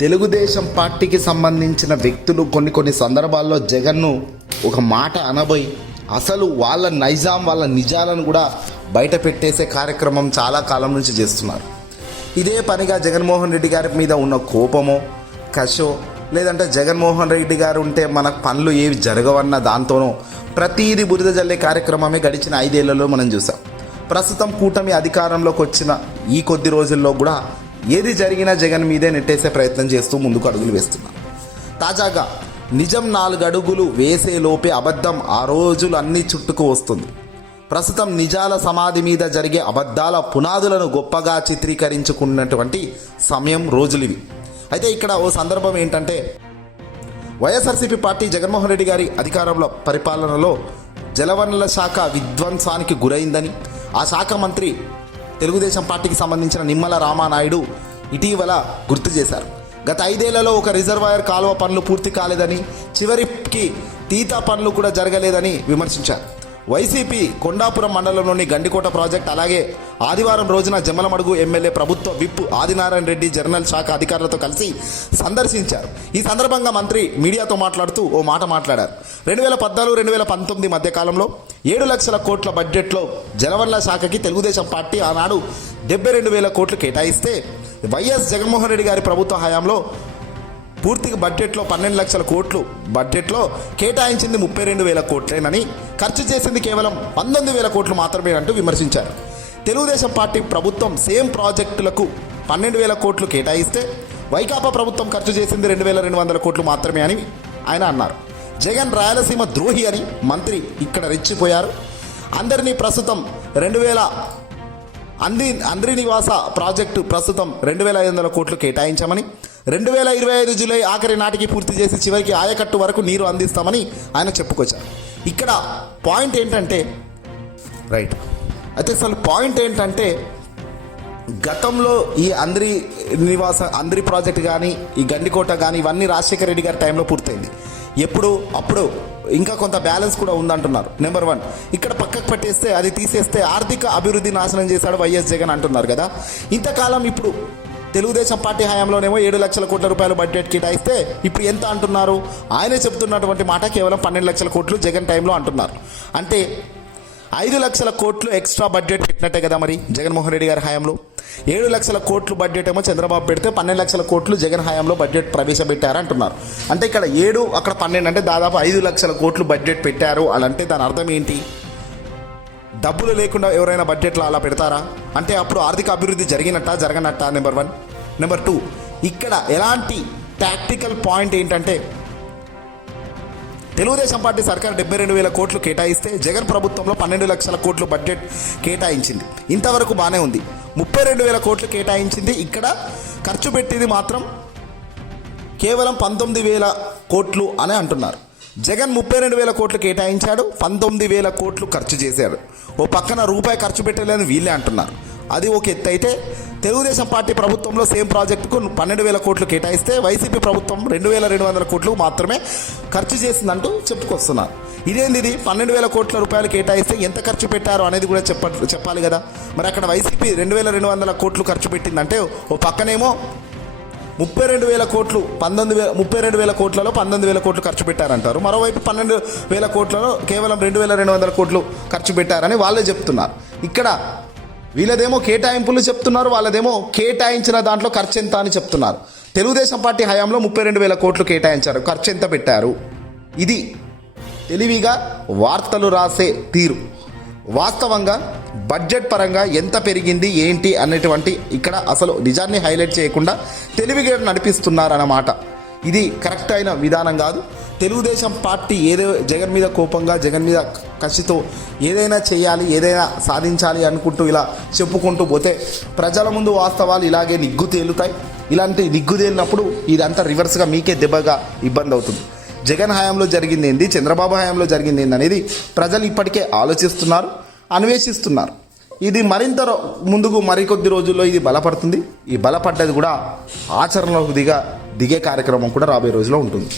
తెలుగుదేశం పార్టీకి సంబంధించిన వ్యక్తులు కొన్ని కొన్ని సందర్భాల్లో జగన్ను ఒక మాట అనబోయి అసలు వాళ్ళ నైజాం వాళ్ళ నిజాలను కూడా బయట పెట్టేసే కార్యక్రమం చాలా కాలం నుంచి చేస్తున్నారు. ఇదే పనిగా జగన్మోహన్ రెడ్డి గారి మీద ఉన్న కోపమో కషో లేదంటే జగన్మోహన్ రెడ్డి గారు ఉంటే మన పనులు ఏవి జరగవన్న దాంతోనో ప్రతీది బురద జల్లే కార్యక్రమమే గడిచిన ఐదేళ్ళలో మనం చూసాం. ప్రస్తుతం కూటమి అధికారంలోకి వచ్చిన ఈ కొద్ది రోజుల్లో కూడా ఏది జరిగినా జగన్ మీదే నెట్టేసే ప్రయత్నం చేస్తూ ముందుకు అడుగులు వేస్తున్నారు తాజాగా నిజం నాలుగు అడుగులు వేసే లోపే అబద్ధం ఆ రోజులు అన్ని చుట్టుకు వస్తుంది. ప్రస్తుతం నిజాల సమాధి మీద జరిగే అబద్ధాల పునాదులను గొప్పగా చిత్రీకరించుకున్నటువంటి సమయం రోజులు ఇవి. అయితే ఇక్కడ ఓ సందర్భం ఏంటంటే వైఎస్ఆర్సీపీ పార్టీ జగన్మోహన్ రెడ్డి గారి అధికారంలో పరిపాలనలో జలవనరుల శాఖ విధ్వంసానికి గురైందని ఆ శాఖ మంత్రి తెలుగుదేశం పార్టీకి సంబంధించిన నిమ్మల రామానాయుడు ఇటీవల గుర్తు చేశారు. గత ఐదేళ్ళలో ఒక రిజర్వాయర్ కాలువ పనులు పూర్తి కాలేదని చివరికి తీతా పనులు కూడా జరగలేదని విమర్శించారు. వైసీపీ కొండాపురం మండలంలోని గండికోట ప్రాజెక్ట్ అలాగే ఆదివారం రోజున జమ్మలమడుగు ఎమ్మెల్యే ప్రభుత్వ విప్ ఆదినారాయణ రెడ్డి జనరల్ శాఖ అధికారులతో కలిసి సందర్శించారు. ఈ సందర్భంగా మంత్రి మీడియాతో మాట్లాడుతూ ఓ మాట మాట్లాడారు. రెండు వేల పద్నాలుగు రెండు వేల పంతొమ్మిది మధ్యకాలంలో ఏడు లక్షల కోట్ల బడ్జెట్లో జలవల్ల శాఖకి తెలుగుదేశం పార్టీ ఆనాడు డెబ్బై రెండు వేల కోట్లు కేటాయిస్తే వైఎస్ జగన్మోహన్ రెడ్డి గారి ప్రభుత్వ హయాంలో పూర్తిగా బడ్జెట్లో పన్నెండు లక్షల కోట్లు బడ్జెట్లో కేటాయించింది ముప్పై రెండు వేల కోట్లేనని ఖర్చు చేసింది కేవలం పంతొమ్మిది వేల కోట్లు మాత్రమే అంటూ విమర్శించారు. తెలుగుదేశం పార్టీ ప్రభుత్వం సేమ్ ప్రాజెక్టులకు పన్నెండు వేల కోట్లు కేటాయిస్తే వైకాపా ప్రభుత్వం ఖర్చు చేసింది రెండు వేల రెండు వందల కోట్లు మాత్రమే అని ఆయన అన్నారు. జగన్ రాయలసీమ ద్రోహి అని మంత్రి ఇక్కడ రెచ్చిపోయారు. అందరినీ ప్రస్తుతం రెండు వేల అంది అంద్రి నివాస ప్రాజెక్టు ప్రస్తుతం రెండు వేల ఐదు వందల కోట్లు కేటాయించామని రెండు వేల ఇరవై ఐదు జూలై ఆఖరి నాటికి పూర్తి చేసి చివరికి ఆయకట్టు వరకు నీరు అందిస్తామని ఆయన చెప్పుకొచ్చారు. ఇక్కడ పాయింట్ ఏంటంటే రైట్ అయితే అసలు పాయింట్ ఏంటంటే గతంలో ఈ అంద్రి నివాస అంద్రి ప్రాజెక్ట్ కానీ ఈ గండికోట కానీ ఇవన్నీ రాజశేఖర రెడ్డి గారి టైంలో పూర్తయింది. ఎప్పుడు అప్పుడు ఇంకా కొంత బ్యాలెన్స్ కూడా ఉందంటున్నారు. నెంబర్ వన్ ఇక్కడ పక్కకు పెట్టేస్తే అది తీసేస్తే ఆర్థిక అభివృద్ధి నాశనం చేశాడు వైఎస్ జగన్ అంటున్నారు కదా. ఇంతకాలం ఇప్పుడు తెలుగుదేశం పార్టీ హయాంలోనేమో ఏడు లక్షల కోట్ల రూపాయలు బడ్జెట్ కేటాయిస్తే ఇప్పుడు ఎంత అంటున్నారు? ఆయనే చెప్తున్నటువంటి మాట కేవలం పన్నెండు లక్షల కోట్లు జగన్ టైంలో అంటున్నారు. అంటే ఐదు లక్షల కోట్లు ఎక్స్ట్రా బడ్జెట్ పెట్టినట్టే కదా మరి జగన్మోహన్ రెడ్డి గారి హయాంలో? ఏడు లక్షల కోట్లు బడ్జెట్ ఏమో చంద్రబాబు పెడితే పన్నెండు లక్షల కోట్లు జగన్ హయాంలో బడ్జెట్ ప్రవేశపెట్టారు అంటున్నారు. అంటే ఇక్కడ ఏడు అక్కడ పన్నెండు అంటే దాదాపు ఐదు లక్షల కోట్లు బడ్జెట్ పెట్టారు అని అంటే దాని అర్థం ఏంటి? డబ్బులు లేకుండా ఎవరైనా బడ్జెట్లో అలా పెడతారా? అంటే అప్పుడు ఆర్థిక అభివృద్ధి జరిగినట్టా జరగనట్ట నెంబర్ వన్ నెంబర్ టూ ఇక్కడ ఎలాంటి టాక్టికల్ పాయింట్ ఏంటంటే తెలుగుదేశం పార్టీ సర్కార్ డెబ్బై రెండు వేల కోట్లు కేటాయిస్తే జగన్ ప్రభుత్వంలో పన్నెండు లక్షల కోట్లు బడ్జెట్ కేటాయించింది. ఇంతవరకు బాగానే ఉంది. ముప్పై రెండు వేల కోట్లు కేటాయించింది ఇక్కడ. ఖర్చు పెట్టింది మాత్రం కేవలం పంతొమ్మిది వేల కోట్లు అని అంటున్నారు. జగన్ ముప్పై రెండు వేల కోట్లు కేటాయించాడు పంతొమ్మిది వేల కోట్లు ఖర్చు చేశాడు. ఓ పక్కన రూపాయి ఖర్చు పెట్టలేని వీళ్ళే అంటున్నారు. అది ఒక ఎత్తు అయితే తెలుగుదేశం పార్టీ ప్రభుత్వంలో సేమ్ ప్రాజెక్టుకు పన్నెండు వేల కోట్లు కేటాయిస్తే వైసీపీ ప్రభుత్వం రెండు వేల రెండు వందల కోట్లు మాత్రమే ఖర్చు చేసిందంటూ చెప్పుకొస్తున్నారు. ఇదేంది ఇది? పన్నెండు వేల కోట్ల రూపాయలు కేటాయిస్తే ఎంత ఖర్చు పెట్టారు అనేది కూడా చెప్ప చెప్పాలి కదా. మరి అక్కడ వైసీపీ రెండు వేల రెండు వందల కోట్లు ఖర్చు పెట్టిందంటే ఓ పక్కనేమో ముప్పై రెండు వేల కోట్లు పంతొమ్మిది వేల ముప్పై రెండు వేల కోట్లలో పంతొమ్మిది వేల కోట్లు ఖర్చు పెట్టారంటారు. మరోవైపు పన్నెండు వేల కోట్లలో కేవలం రెండు వేల రెండు వందల కోట్లు ఖర్చు పెట్టారని వాళ్ళే చెప్తున్నారు. ఇక్కడ వీళ్ళదేమో కేటాయింపులు చెప్తున్నారు వాళ్ళదేమో కేటాయించిన దాంట్లో ఖర్చు ఎంత అని చెప్తున్నారు. తెలుగుదేశం పార్టీ హయాంలో ముప్పై రెండు వేల కోట్లు కేటాయించారు ఖర్చు ఎంత పెట్టారు? ఇది తెలివిగా వార్తలు రాసే తీరు. వాస్తవంగా బడ్జెట్ పరంగా ఎంత పెరిగింది ఏంటి అనేటువంటి ఇక్కడ అసలు నిజాన్ని హైలైట్ చేయకుండా తెలివిగా నడిపిస్తున్నారన్నమాట. ఇది కరెక్ట్ అయిన విధానం కాదు. తెలుగుదేశం పార్టీ ఏదో జగన్ మీద కోపంగా జగన్ మీద కసితో ఏదైనా చేయాలి ఏదైనా సాధించాలి అనుకుంటూ ఇలా చెప్పుకుంటూ పోతే ప్రజల ముందు వాస్తవాలు ఇలాగే నిగ్గు తేలుతాయి ఇలాంటి నిగ్గు తేలినప్పుడు ఇదంతా రివర్స్గా మీకే దెబ్బగా ఇబ్బంది అవుతుంది. జగన్ హయాంలో జరిగింది ఏంది? చంద్రబాబు హయాంలో జరిగింది ఏంది అనేది ప్రజలు ఇప్పటికే ఆలోచిస్తున్నారు అన్వేషిస్తున్నారు. ఇది మరింత రో- ముందుకు మరికొద్ది రోజుల్లో ఇది బలపడుతుంది. ఈ బలపడ్డది కూడా ఆచరణలోకి దిగా దిగే కార్యక్రమం కూడా రాబోయే రోజులో ఉంటుంది.